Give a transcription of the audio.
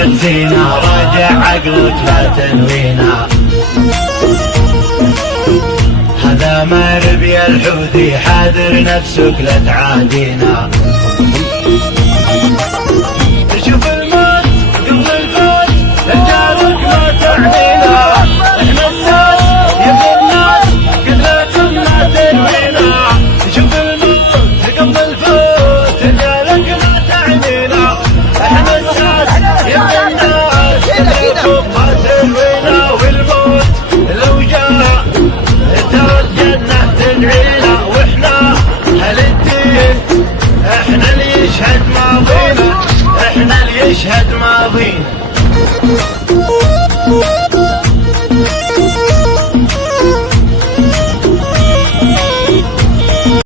يخزينا، راجع عقلك لا تنوينا. هذا ما ربي الحوثي، حاذر نفسك لا تعادينا.